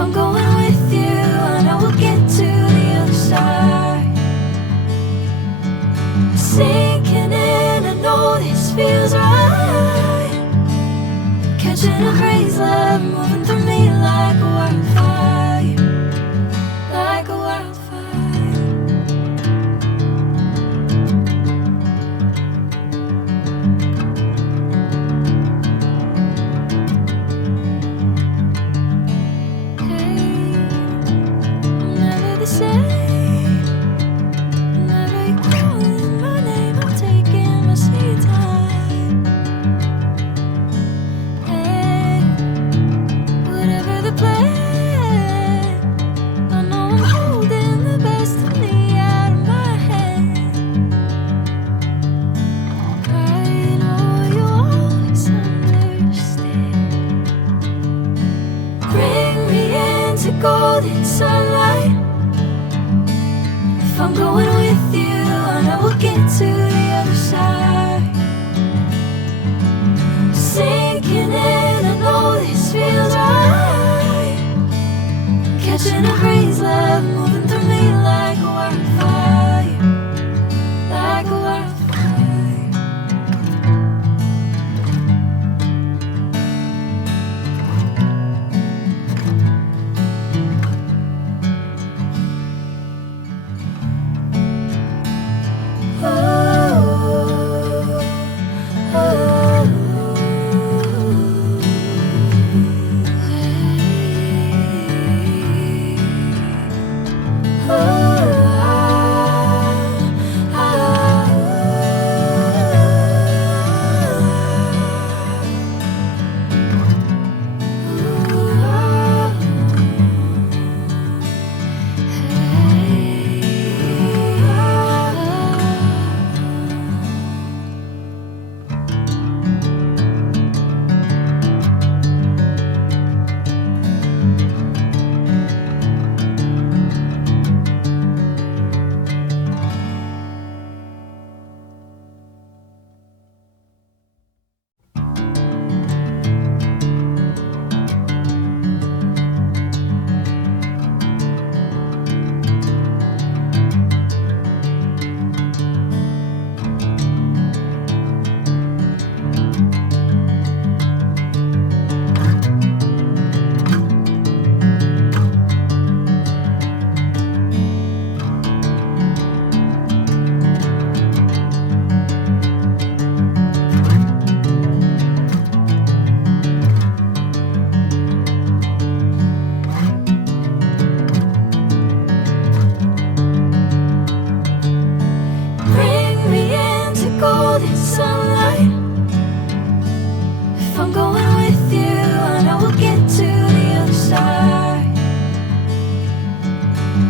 I'm going with you, I know we'll get to the other side. Sinking in, I know this feels right. Catching a crazy love, moving through me like a wildfire, like a wildfire. Golden sunlight. If I'm going with you, I know we'll get to the other side. Sinking in, I know this feels right. Catching a crazy love, moving through me like a wildfire, like a wildfire.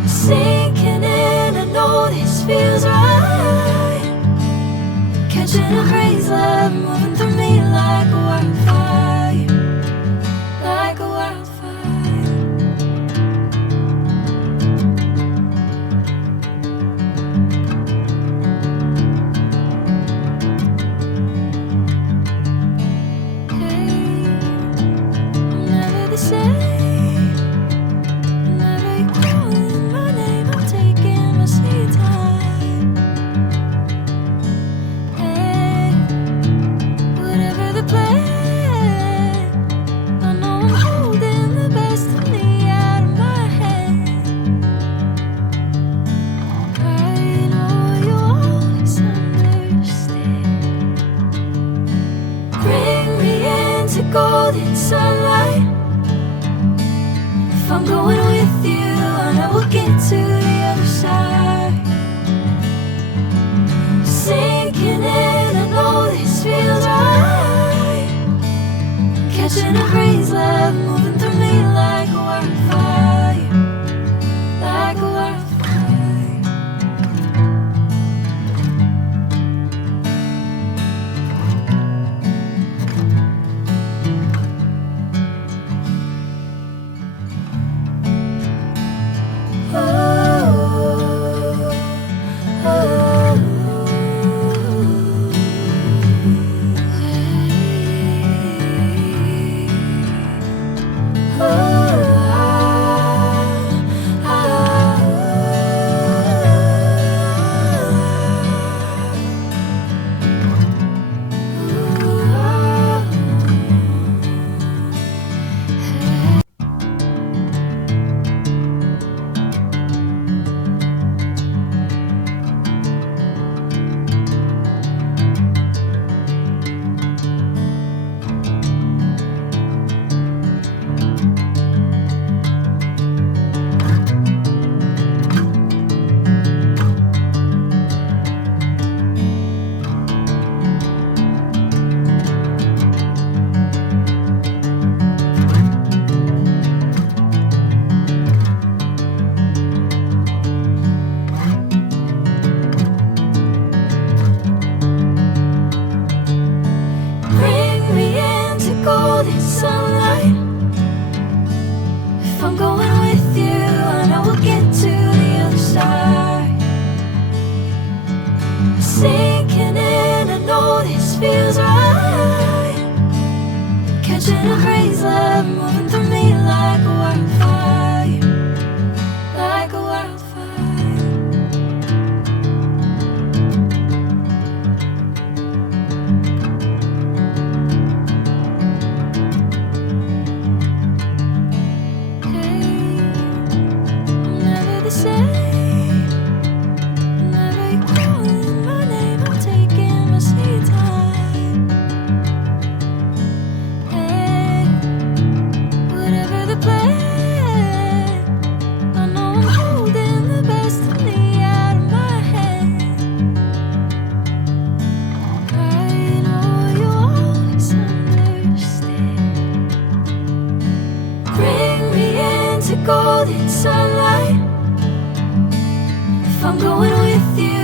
Sinking in, I know this feels right. Catching a crazy love, moving through me like a wildfire, like a wildfire. Hey, I'm never the same. Golden sunlight. If I'm going with you, I know we'll get to the other side. Sinking in, I know this feels right. Catching a crazy love, moving through me like a wildfire, like a wildfire. catching a breeze, love moving through me like a wildfire, like a wildfire. Hey, I'm never the same. Whenever you're calling my name, I'm taking my sweet time. Hey, whatever the plan, I know I'm holding the best of me out of my hand. I know you always understand. Bring me into golden sunlight. If I'm going with you,